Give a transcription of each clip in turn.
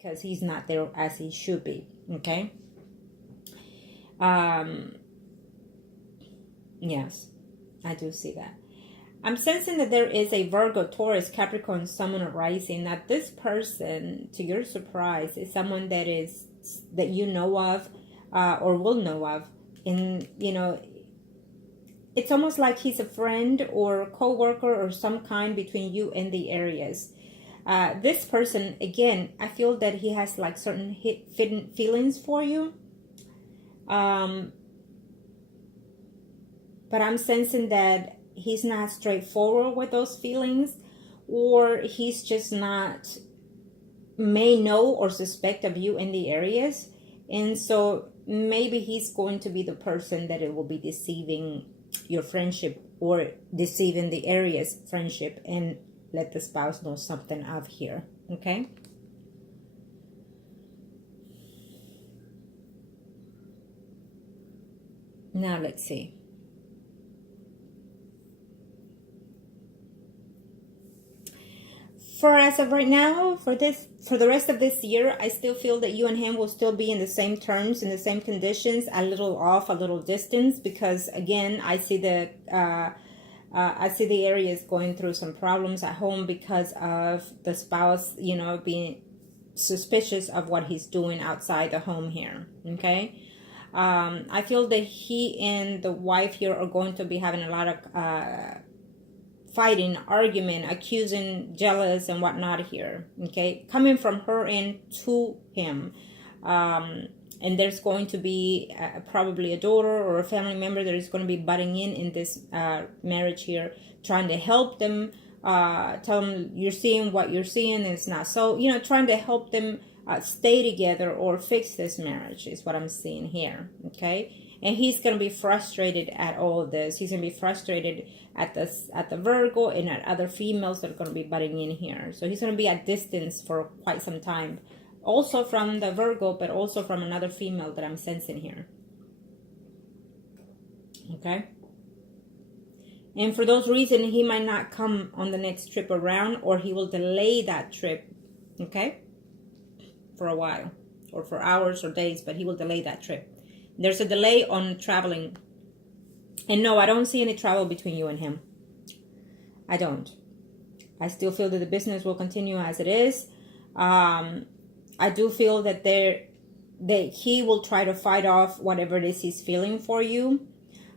because he's not there as he should be. Okay. Yes, I do see that. I'm sensing that there is a Virgo, Taurus, Capricorn, Sun, or rising. That this person, to your surprise, is someone that you know of, or will know of. And it's almost like he's a friend or co-worker or some kind between you and the Aries. This person, again, I feel that he has like certain hidden feelings for you. But I'm sensing that he's not straightforward with those feelings, or he's just not, may know or suspect of you in the Aries. And so maybe he's going to be the person that it will be deceiving your friendship or deceiving the Aries friendship and let the spouse know something of here. Okay. Now let's see. For as of right now, for the rest of this year, I still feel that you and him will still be in the same terms, in the same conditions, a little off, a little distance, because again, I see the Aries going through some problems at home because of the spouse, being suspicious of what he's doing outside the home here. Okay. I feel that he and the wife here are going to be having a lot of fighting, argument, accusing, jealous, and whatnot here. Okay, coming from her end to him. And there's going to be probably a daughter or a family member that is going to be butting in this marriage here, trying to help them, tell them you're seeing what you're seeing, and it's not so, trying to help them stay together or fix this marriage is what I'm seeing here. Okay. And he's going to be frustrated at all of this. He's going to be frustrated at the Virgo and at other females that are going to be butting in here. So he's going to be at distance for quite some time. Also from the Virgo, but also from another female that I'm sensing here. Okay. And for those reasons, he might not come on the next trip around, or he will delay that trip. Okay. For a while, or for hours or days, but he will delay that trip. There's a delay on traveling. And no, I don't see any travel between you and him. I don't. I still feel that the business will continue as it is. I do feel that he will try to fight off whatever it is he's feeling for you.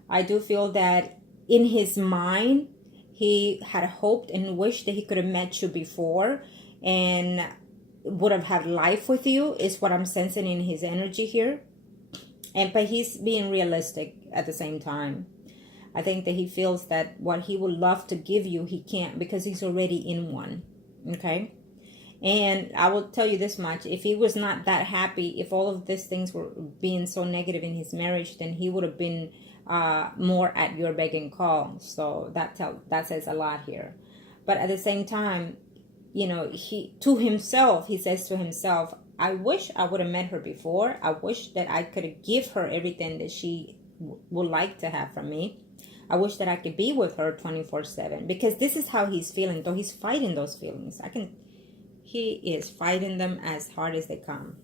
I do feel that in his mind, he had hoped and wished that he could have met you before and would have had life with you, is what I'm sensing in his energy here. But he's being realistic at the same time. I think that he feels that what he would love to give you, he can't, because he's already in one. Okay. And I will tell you this much. If he was not that happy, if all of these things were being so negative in his marriage, then he would have been more at your beck and call. So that says a lot here. But at the same time, he says to himself, I wish I would have met her before. I wish that I could give her everything that she would like to have from me. I wish that I could be with her 24/7, because this is how he's feeling, though he's fighting those feelings. He is fighting them as hard as they come.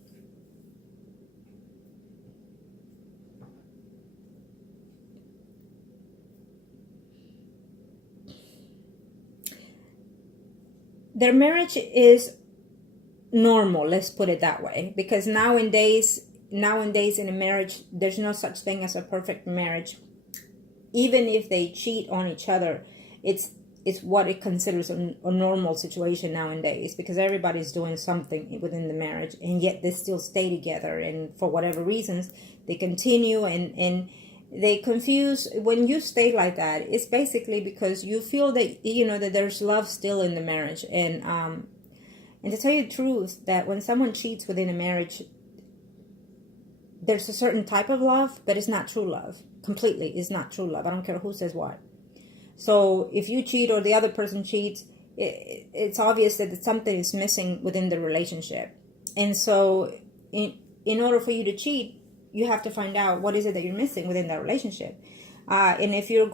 Their marriage is normal, let's put it that way, because nowadays in a marriage, there's no such thing as a perfect marriage. Even if they cheat on each other, it's what it considers a normal situation nowadays, because everybody's doing something within the marriage, and yet they still stay together, and for whatever reasons they continue, and they confuse. When you stay like that, it's basically because you feel that that there's love still in the marriage. And to tell you the truth, that when someone cheats within a marriage, there's a certain type of love, but it's not true love. Completely, it's not true love. I don't care who says what. So if you cheat or the other person cheats, it's obvious that something is missing within the relationship. And so in order for you to cheat, you have to find out what is it that you're missing within that relationship. And if you're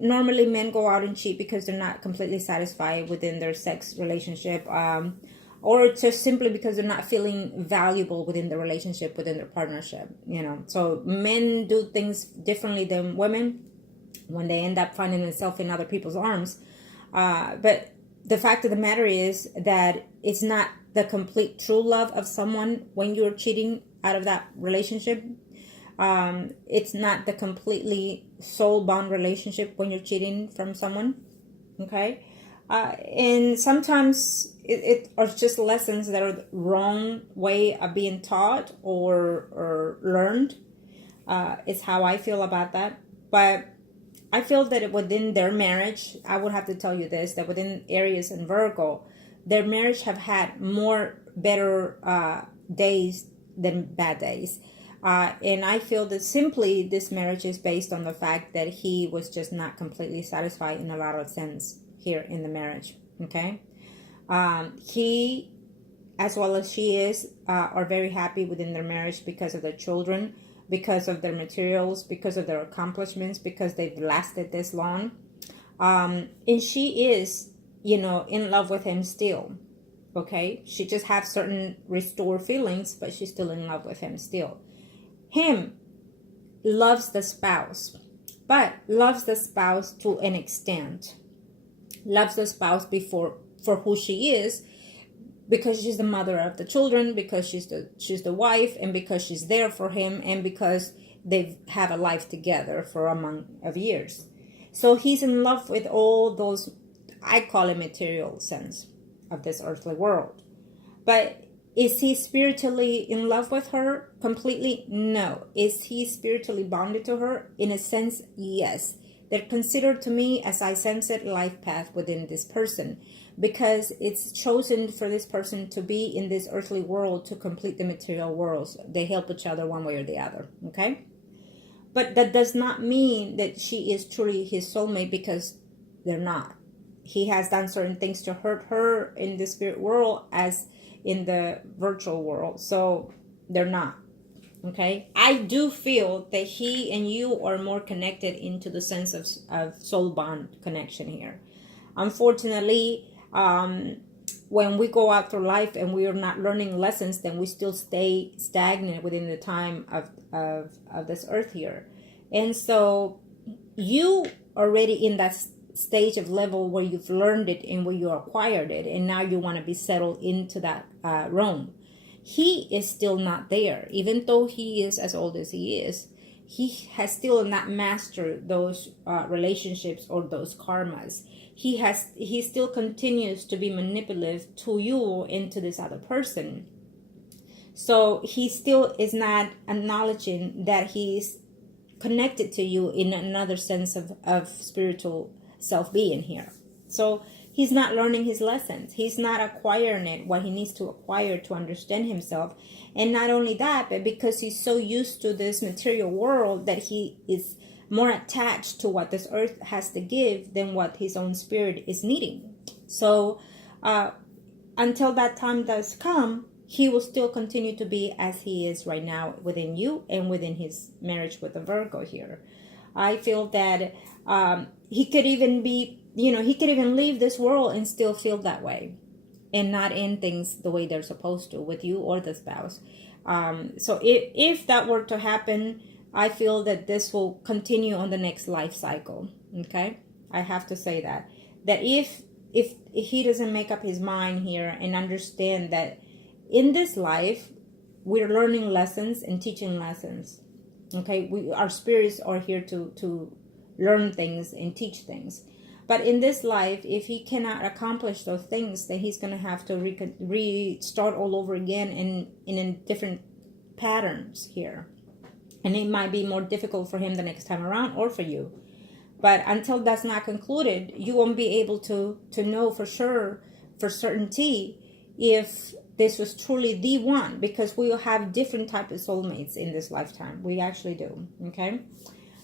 normally men go out and cheat because they're not completely satisfied within their sex relationship. or just simply because they're not feeling valuable within the relationship, within their partnership, you know. So men do things differently than women when they end up finding themselves in other people's arms. But the fact of the matter is that it's not the complete true love of someone when you're cheating out of that relationship. It's not the completely soul bond relationship when you're cheating from someone. Okay. And sometimes it are just lessons that are the wrong way of being taught or learned. It's how I feel about that. But I feel that within their marriage, I would have to tell you this, that within Aries and Virgo, their marriage have had more better days than bad days. And I feel that simply this marriage is based on the fact that he was just not completely satisfied in a lot of sense here in the marriage. Okay. He, as well as she is, are very happy within their marriage because of their children, because of their materials, because of their accomplishments, because they've lasted this long. And she is, you know, in love with him still. Okay. She just has certain restored feelings, but she's still in love with him still. Him loves the spouse, but loves the spouse to an extent. Loves the spouse for who she is, because she's the mother of the children, because she's the wife, and because she's there for him, and because they have a life together for a amount of years. So he's in love with all those, I call it material sense of this earthly world. But is he spiritually in love with her completely? No. Is he spiritually bonded to her? In a sense, yes. They're considered, to me, as I sense it, life path within this person, because it's chosen for this person to be in this earthly world to complete the material world. They help each other one way or the other. Okay. But that does not mean that she is truly his soulmate, because they're not. He has done certain things to hurt her in the spirit world as in the virtual world. So they're not. Okay. I do feel that he and you are more connected into the sense of soul bond connection here. Unfortunately, when we go out through life and we are not learning lessons, then we still stay stagnant within the time of this earth here. And so you already in that stage of level where you've learned it and where you acquired it, and now you want to be settled into that realm. He is still not there. Even though he is as old as he is, he has still not mastered those relationships or those karmas. He still continues to be manipulative to you and to this other person. So he still is not acknowledging that he's connected to you in another sense of spiritual self-being here. So he's not learning his lessons. He's not acquiring it, what he needs to acquire to understand himself. And not only that, but because he's so used to this material world that he is more attached to what this earth has to give than what his own spirit is needing. So until that time does come, he will still continue to be as he is right now within you and within his marriage with the Virgo here. I feel that he could even be, he could even leave this world and still feel that way and not end things the way they're supposed to with you or the spouse. So if that were to happen, I feel that this will continue on the next life cycle. Okay. I have to say that if he doesn't make up his mind here and understand that in this life, we're learning lessons and teaching lessons. Okay. Our spirits are here to learn things and teach things. But in this life, if he cannot accomplish those things, then he's going to have to restart all over again in different patterns here. And it might be more difficult for him the next time around or for you. But until that's not concluded, you won't be able to know for sure, for certainty, if this was truly the one. Because we will have different types of soulmates in this lifetime. We actually do. Okay?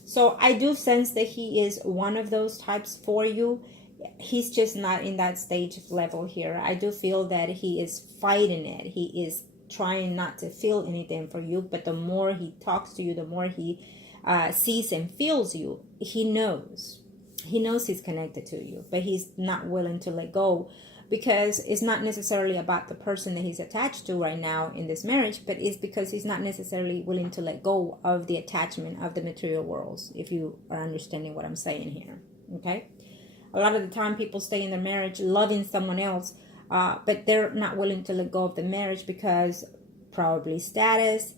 So I do sense that he is one of those types for you. He's just not in that stage of level here. I do feel that he is fighting it. He is trying not to feel anything for you. But the more he talks to you, the more he sees and feels you, he knows. He knows he's connected to you. But he's not willing to let go because it's not necessarily about the person that he's attached to right now in this marriage, but it's because he's not necessarily willing to let go of the attachment of the material worlds, if you are understanding what I'm saying here. Okay? A lot of the time people stay in their marriage loving someone else, but they're not willing to let go of the marriage because probably status,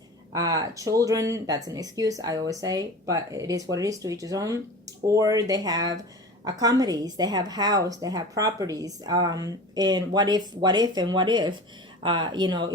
children, that's an excuse, I always say, but it is what it is, to each his own. Or they have accommodates, they have house, they have properties, and what if it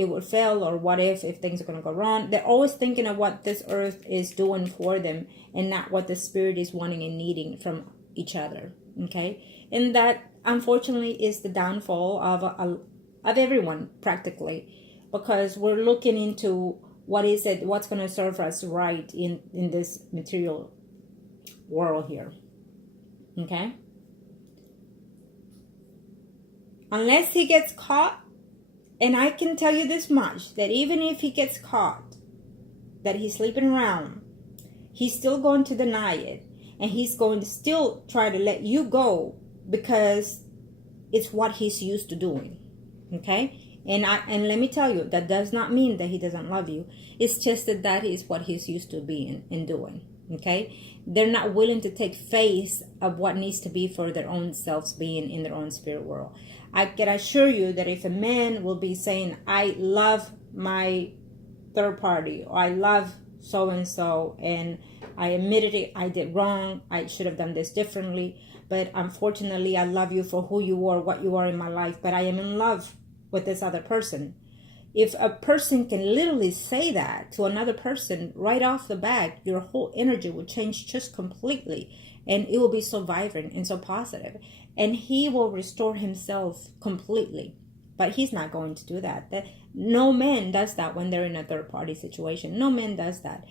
would fail, or what if things are going to go wrong. They're always thinking of what this earth is doing for them and not what the spirit is wanting and needing from each other. Okay, and that unfortunately is the downfall of everyone practically, because we're looking into what's going to serve us right in this material world here. Okay, unless he gets caught, and I can tell you this much, that even if he gets caught that he's sleeping around, he's still going to deny it, and he's going to still try to let you go because it's what he's used to doing. Okay, and let me tell you, that does not mean that he doesn't love you. It's just that is what he's used to being and doing. Okay, they're not willing to take face of what needs to be for their own selves being in their own spirit world. I can assure you that if a man will be saying, I love my third party, or I love so and so, and I admitted it, I did wrong, I should have done this differently, but unfortunately I love you for who you are, what you are in my life, but I am in love with this other person. If a person can literally say that to another person right off the bat, your whole energy will change just completely, and it will be so vibrant and so positive, and he will restore himself completely. But he's not going to do that. No man does that when they're in a third party situation. No man does that.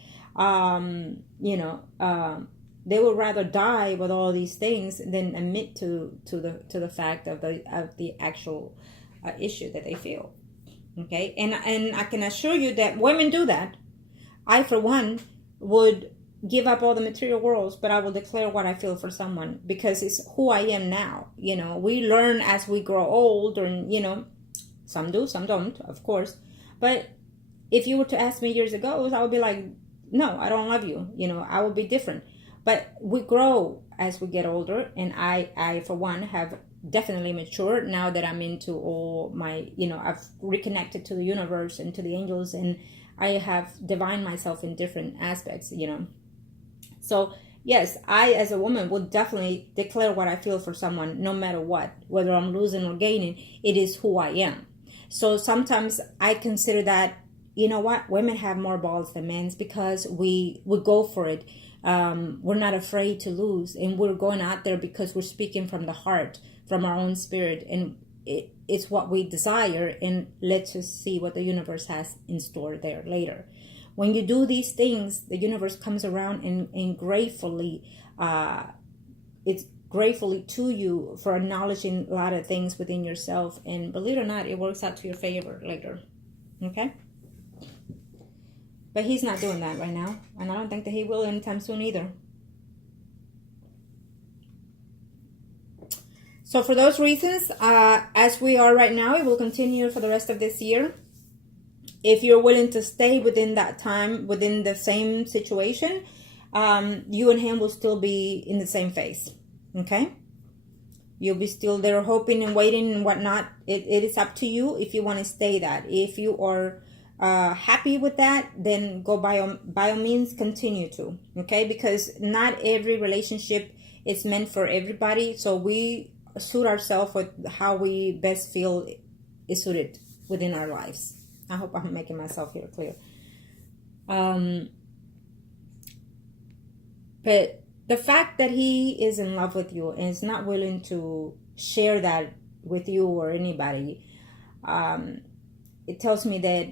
They would rather die with all these things than admit to the fact of the actual issue that they feel. Okay, and I can assure you that women do that. I, for one, would give up all the material worlds, but I will declare what I feel for someone, because it's who I am now. We learn as we grow old, or some do, some don't, of course. But if you were to ask me years ago, I would be like, no, I don't love you. I would be different. But we grow as we get older, and I for one have definitely matured now that I'm into all my, I've reconnected to the universe and to the angels, and I have divined myself in different aspects, So yes, I as a woman would definitely declare what I feel for someone, no matter what, whether I'm losing or gaining. It is who I am. So sometimes I consider that, women have more balls than men, because we go for it. We're not afraid to lose, and we're going out there because we're speaking from the heart, from our own spirit, and it's what we desire. And let's just see what the universe has in store there later. When you do these things, the universe comes around and gratefully, it's gratefully to you for acknowledging a lot of things within yourself, and believe it or not, it works out to your favor later. Okay, but he's not doing that right now, and I don't think that he will anytime soon either. So for those reasons, as we are right now, it will continue for the rest of this year. If you're willing to stay within that time, within the same situation, you and him will still be in the same phase. Okay, you'll be still there hoping and waiting and whatnot. It is up to you if you want to stay that. If you are happy with that, then go by all means, continue to. Okay, because not every relationship is meant for everybody. So we suit ourselves with how we best feel is suited within our lives. I hope I'm making myself here clear. But the fact that he is in love with you and is not willing to share that with you or anybody, it tells me that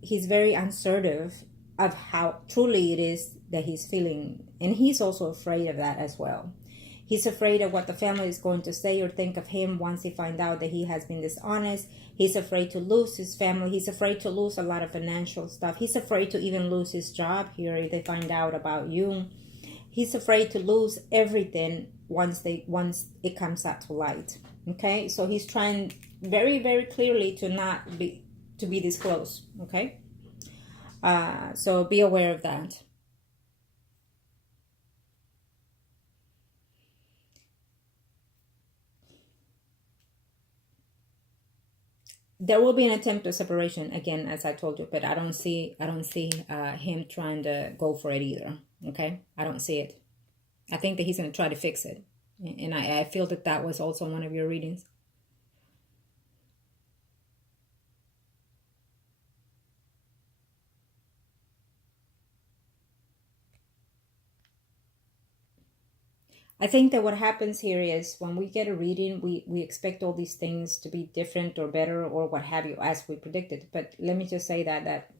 he's very uncertain of how truly it is that he's feeling. And he's also afraid of that as well. He's afraid of what the family is going to say or think of him once they find out that he has been dishonest. He's afraid to lose his family. He's afraid to lose a lot of financial stuff. He's afraid to even lose his job here if they find out about you. He's afraid to lose everything once it comes out to light. Okay, so he's trying very, very clearly to be this close, okay? So be aware of that. There will be an attempt of separation again, as I told you, but I don't see him trying to go for it either. Okay, I don't see it. I think that he's going to try to fix it, and I feel that that was also one of your readings. I think that what happens here is when we get a reading, we expect all these things to be different or better or what have you, as we predicted. But let me just say that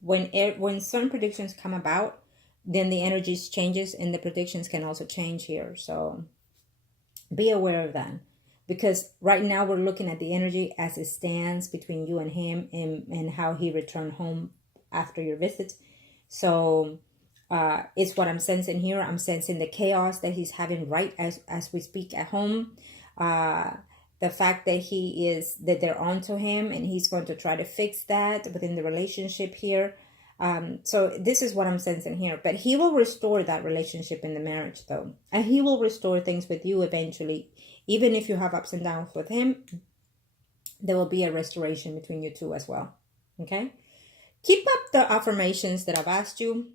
when certain predictions come about, then the energies changes and the predictions can also change here. So be aware of that, because right now we're looking at the energy as it stands between you and him, and how he returned home after your visit. So it's what I'm sensing here. I'm sensing the chaos that he's having right as we speak at home. The fact that they're onto him and he's going to try to fix that within the relationship here. So this is what I'm sensing here. But he will restore that relationship in the marriage, though. And he will restore things with you eventually. Even if you have ups and downs with him, there will be a restoration between you two as well. Okay? Keep up the affirmations that I've asked you.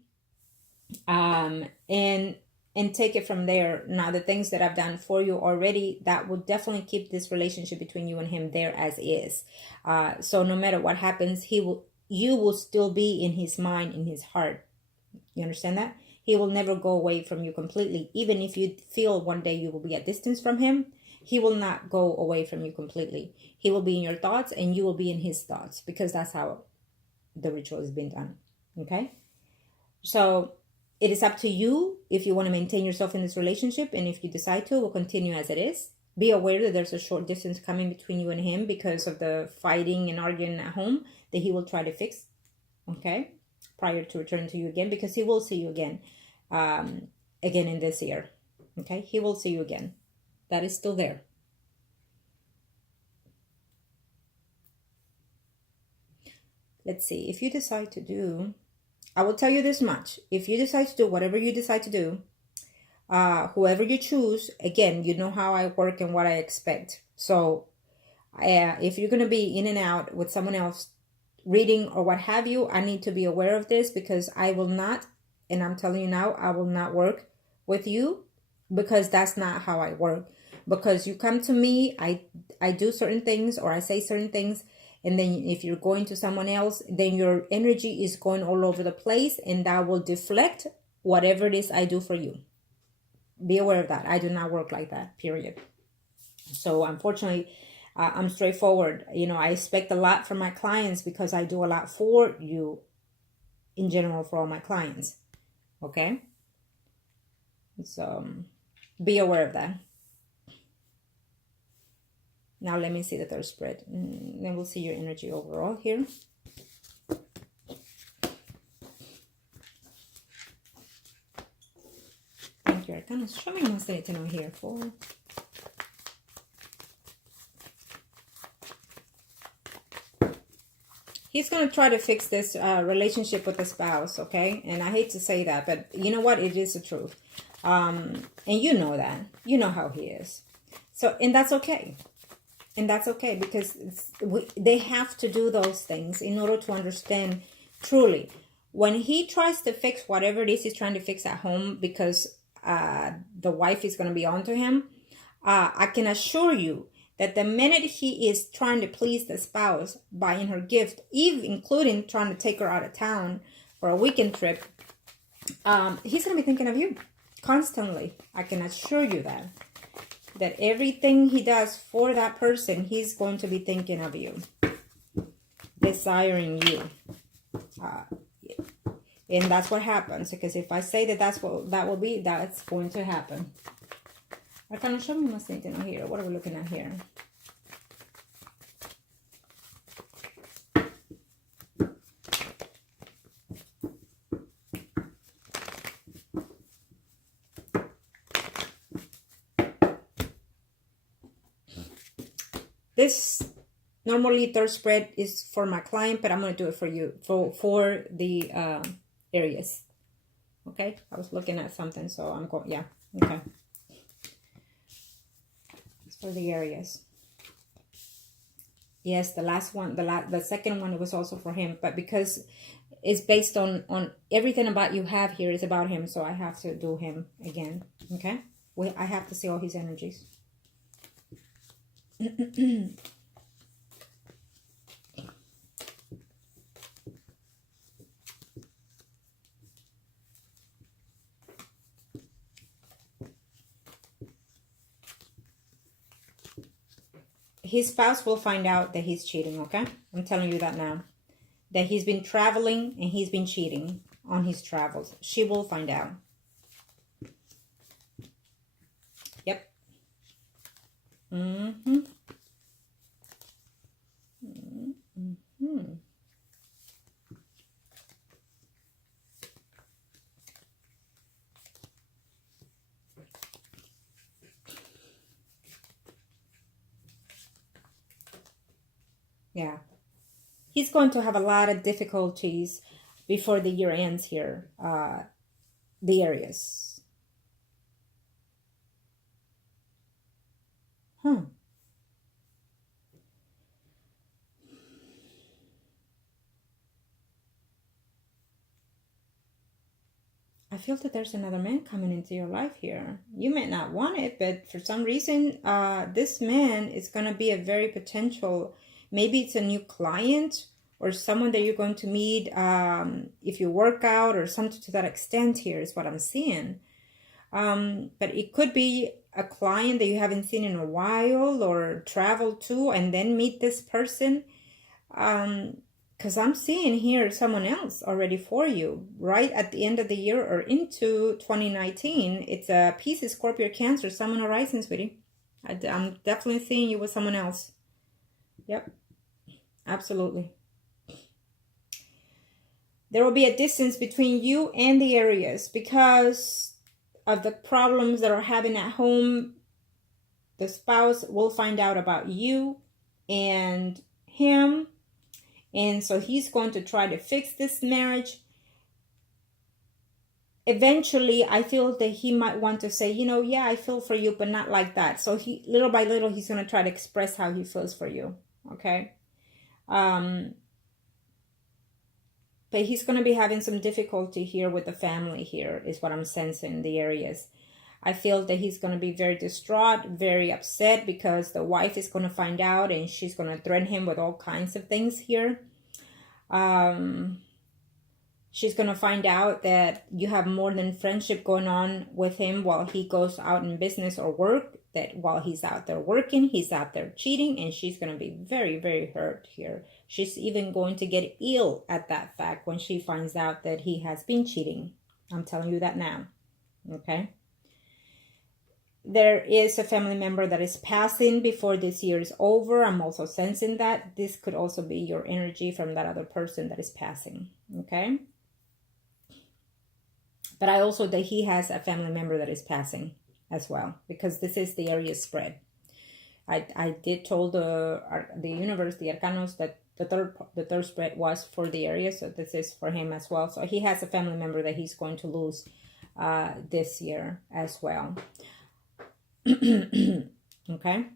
And take it from there. Now, the things that I've done for you already, that will definitely keep this relationship between you and him there as is. So no matter what happens, you will still be in his mind, in his heart. You understand that? He will never go away from you completely. Even if you feel one day you will be at distance from him, he will not go away from you completely. He will be in your thoughts and you will be in his thoughts, because that's how the ritual is being done. Okay? So it is up to you if you want to maintain yourself in this relationship, and if you decide to, we'll continue as it is. Be aware that there's a short distance coming between you and him because of the fighting and arguing at home that he will try to fix, okay, prior to returning to you again, because he will see you again in this year, okay? He will see you again. That is still there. Let's see. If you decide to do... I will tell you this much. If you decide to do whatever you decide to do, whoever you choose, again, you know how I work and what I expect. So if you're going to be in and out with someone else reading or what have you, I need to be aware of this, because I will not, and I'm telling you now, I will not work with you, because that's not how I work. Because you come to me, I do certain things or I say certain things, and then if you're going to someone else, then your energy is going all over the place, and that will deflect whatever it is I do for you. Be aware of that. I do not work like that, period. So unfortunately, I'm straightforward. You know, I expect a lot from my clients because I do a lot for you in general for all my clients. Okay? So be aware of that. Now let me see the third spread. Then we'll see your energy overall here. Thank you. Arcana, show me what's the to know here for. He's going to try to fix this relationship with the spouse, okay? And I hate to say that, but you know what? It is the truth. And you know that. You know how he is. So, and that's okay. And that's okay, because they have to do those things in order to understand truly. When he tries to fix whatever it is he's trying to fix at home because the wife is going to be onto him, I can assure you that the minute he is trying to please the spouse, buying her gift, even including trying to take her out of town for a weekend trip, he's going to be thinking of you constantly. I can assure you that. That everything he does for that person, he's going to be thinking of you, desiring you. And that's what happens, because if I say that that's what that will be, that's going to happen. I kind of show me what's thinking here. What are we looking at here? this normally third spread is for my client, but I'm going to do it for you, for the Aries. Okay, I was looking at something, so I'm going, yeah, okay. It's for the Aries. Yes, the last one, the second one, it was also for him, but because it's based on everything about you have here is about him, so I have to do him again, okay? I have to see all his energies. His spouse will find out that he's cheating, okay? I'm telling you that now. That he's been traveling and he's been cheating on his travels. She will find out. Yep. Mm-hmm. Mm-hmm. Yeah. He's going to have a lot of difficulties before the year ends here. The Aries. Huh. I feel that there's another man coming into your life here. You may not want it, but for some reason, this man is going to be a very potential, maybe it's a new client or someone that you're going to meet if you work out or something to that extent here is what I'm seeing. But it could be a client that you haven't seen in a while or travel to and then meet this person. Because I'm seeing here someone else already for you right at the end of the year or into 2019. It's a Pisces, Scorpio, Cancer, Sun and Horizon, sweetie. I'm definitely seeing you with someone else. Yep, absolutely. There will be a distance between you and the Aries because of the problems that are having at home. The spouse will find out about you and him. And so he's going to try to fix this marriage. Eventually, I feel that he might want to say, you know, yeah, I feel for you, but not like that. So he, little by little, he's going to try to express how he feels for you. Okay. But he's going to be having some difficulty here with the family here is what I'm sensing, the Aries. I feel that he's going to be very distraught, very upset because the wife is going to find out and she's going to threaten him with all kinds of things here. She's going to find out that you have more than friendship going on with him while he goes out in business or work, that while he's out there working, he's out there cheating, and she's going to be very, very hurt here. She's even going to get ill at that fact when she finds out that he has been cheating. I'm telling you that now. Okay. There is a family member that is passing before this year is over. I'm also sensing that this could also be your energy from that other person that is passing. Okay. But I also that he has a family member that is passing as well, because this is the Aries spread. I did told the universe, the arcanos, that the third spread was for the Aries, so this is for him as well. So he has a family member that he's going to lose this year as well. Okay.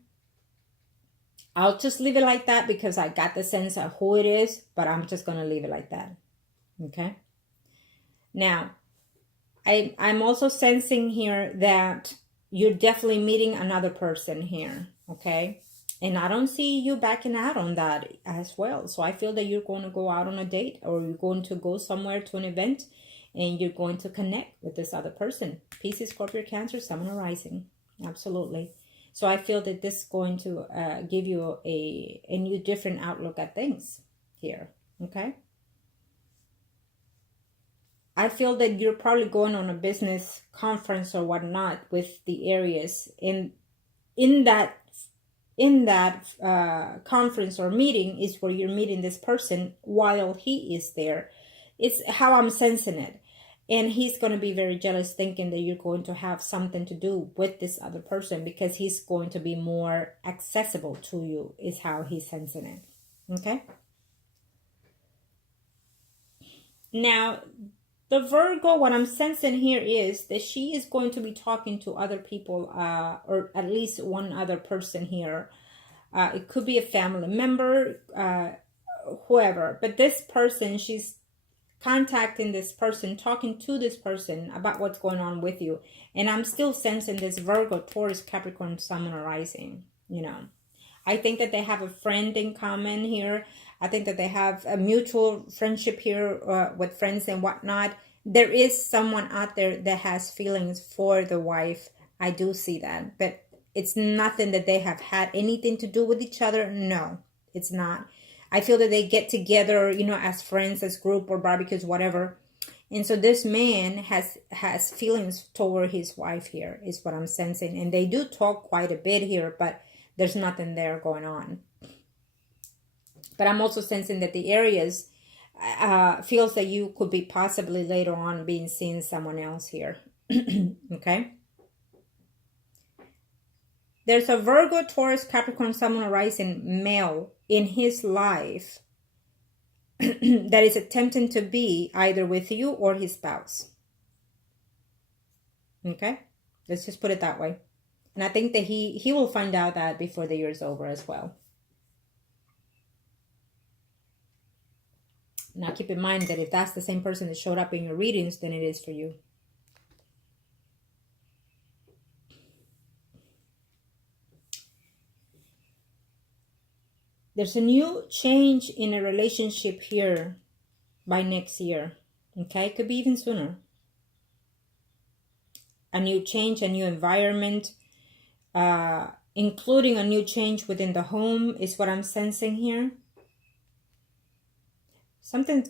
I'll just leave it like that because I got the sense of who it is, but I'm just going to leave it like that. Okay. Now, I'm also sensing here that you're definitely meeting another person here. Okay. And I don't see you backing out on that as well. So I feel that you're going to go out on a date or you're going to go somewhere to an event and you're going to connect with this other person. Pisces, Scorpio, Cancer, Sun and Rising. Absolutely. So I feel that this is going to give you a new different outlook at things here. Okay. I feel that you're probably going on a business conference or whatnot with the Aries. In that conference or meeting is where you're meeting this person while he is there. It's how I'm sensing it. And he's going to be very jealous, thinking that you're going to have something to do with this other person, because he's going to be more accessible to you, is how he's sensing it. Okay? Now, the Virgo, what I'm sensing here is that she is going to be talking to other people, or at least one other person here. It could be a family member, whoever. But this person, she's contacting this person, talking to this person about what's going on with you. And I'm still sensing this Virgo, Taurus, Capricorn, Sun, or Rising, you know. I think that they have a friend in common here. I think that they have a mutual friendship here with friends and whatnot. There is someone out there that has feelings for the wife. I do see that. But it's nothing that they have had anything to do with each other. No, it's not. I feel that they get together, you know, as friends, as group, or barbecues, whatever. And so this man has feelings toward his wife here, is what I'm sensing. And they do talk quite a bit here, but there's nothing there going on. But I'm also sensing that the Aries feels that you could be possibly later on being seeing someone else here. Okay? There's a Virgo, Taurus, Capricorn, Sun, or Rising male in his life that is attempting to be either with you or his spouse. Okay? Let's just put it that way. And I think that he will find out that before the year is over as well. Now keep in mind that if that's the same person that showed up in your readings, then it is for you. There's a new change in a relationship here by next year. Okay? Could be even sooner. A new change, a new environment, including a new change within the home is what I'm sensing here. Something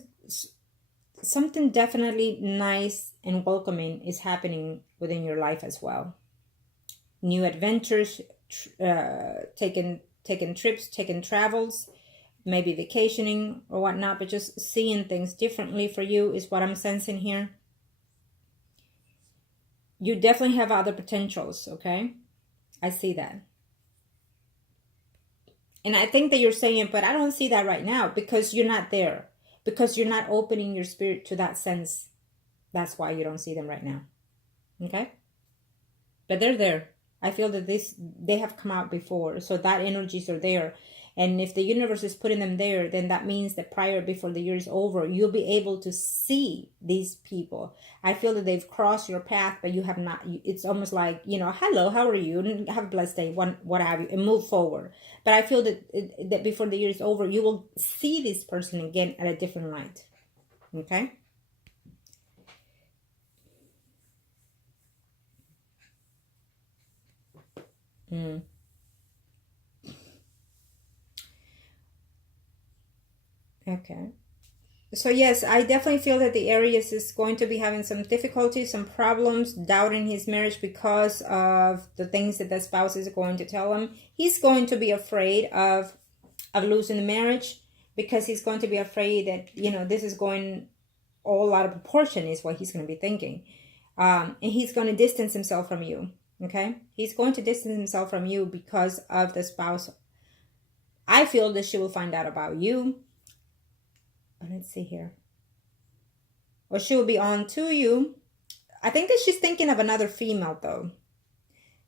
definitely nice and welcoming is happening within your life as well. New adventures, taking trips, taking travels, maybe vacationing or whatnot, but just seeing things differently for you is what I'm sensing here. You definitely have other potentials, okay? I see that. And I think that you're saying, but I don't see that right now, because you're not there. Because you're not opening your spirit to that sense. That's why you don't see them right now. Okay? But they're there. I feel that they have come out before. So that energies are there. And if the universe is putting them there, then that means that before the year is over, you'll be able to see these people. I feel that they've crossed your path, but you have not. It's almost like, you know, hello, how are you? Have a blessed day, what have you, and move forward. But I feel that before the year is over, you will see this person again at a different light. Okay? Okay. So yes, I definitely feel that the Aries is going to be having some difficulties, some problems, doubting his marriage because of the things that the spouse is going to tell him. He's going to be afraid of losing the marriage, because he's going to be afraid that, you know, this is going all out of proportion, is what he's going to be thinking. And he's going to distance himself from you. Okay? He's going to distance himself from you because of the spouse. I feel that she will find out about you. Let's see here. Or she will be on to you. I think that she's thinking of another female, though.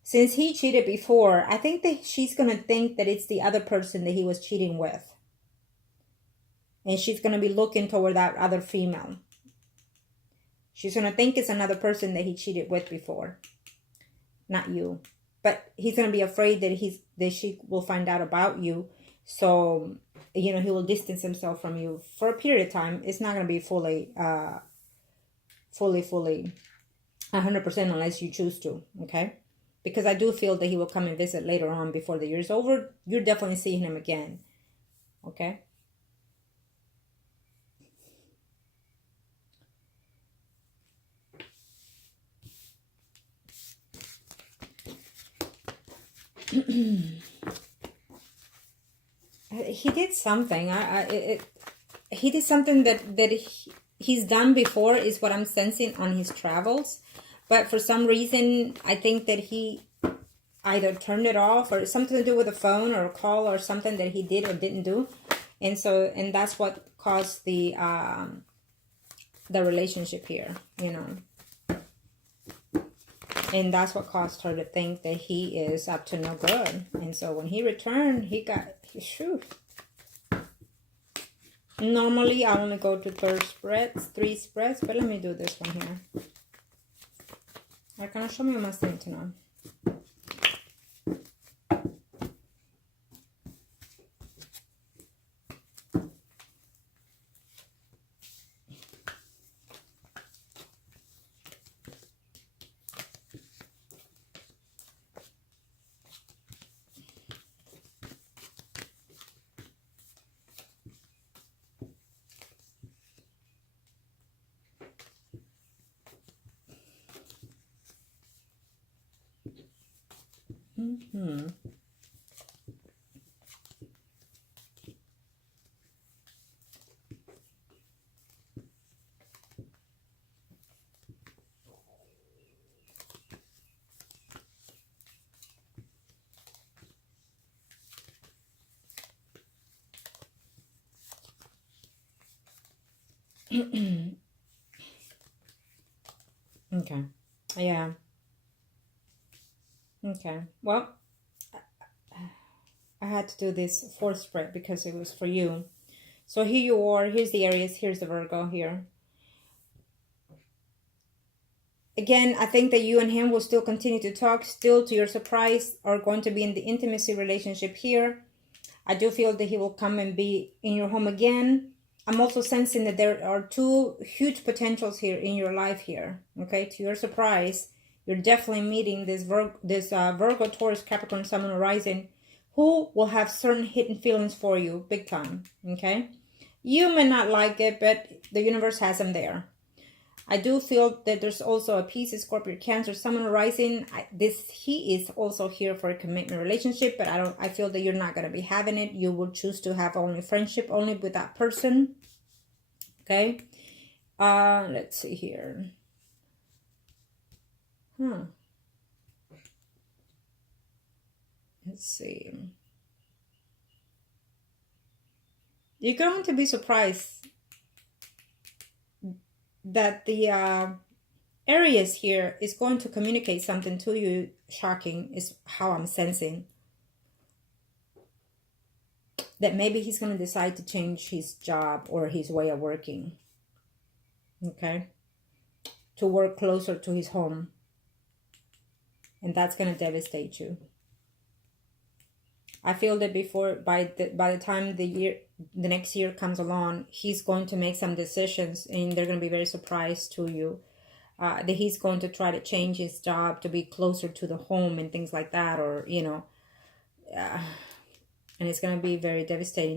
Since he cheated before, I think that she's going to think that it's the other person that he was cheating with. And she's going to be looking toward that other female. She's going to think it's another person that he cheated with before. Not you. But he's going to be afraid that she will find out about you. So, you know, he will distance himself from you for a period of time. It's not going to be fully 100% unless you choose to, okay? Because I do feel that he will come and visit later on before the year is over. You're definitely seeing him again, okay? He did something. He did something that he's done before is what I'm sensing on his travels. But for some reason, I think that he either turned it off or something to do with a phone or a call or something that he did or didn't do. And so, and that's what caused the relationship here, you know. And that's what caused her to think that he is up to no good. And so when he returned, he got his shoe. Normally, I only go to 3 spreads, but let me do this one here. Arcana, show me what I need to know. Okay. Yeah. Okay. Well, I had to do this 4th spread because it was for you. So here you are. Here's the Aries. Here's the Virgo here. Again, I think that you and him will still continue to talk. Still, to your surprise, are going to be in the intimacy relationship here. I do feel that he will come and be in your home again. I'm also sensing that there are 2 huge potentials here in your life here. Okay, to your surprise, you're definitely meeting this Virgo, Taurus, Capricorn, Sun, Moon, Rising, who will have certain hidden feelings for you, big time. Okay, you may not like it, but the universe has them there. I do feel that there's also a Pisces, Scorpio, Cancer, Sun, Moon, Rising. He is also here for a commitment relationship, but I feel that you're not going to be having it. You will choose to have only friendship, only with that person. Okay. Let's see here. Let's see. You're going to be surprised that the Aries here is going to communicate something to you. Shocking is how I'm sensing. That maybe he's going to decide to change his job or his way of working. Okay. To work closer to his home. And that's going to devastate you. I feel that by the time the next year comes along, he's going to make some decisions and they're going to be very surprised to you. That he's going to try to change his job to be closer to the home and things like that, or, you know, and it's going to be very devastating.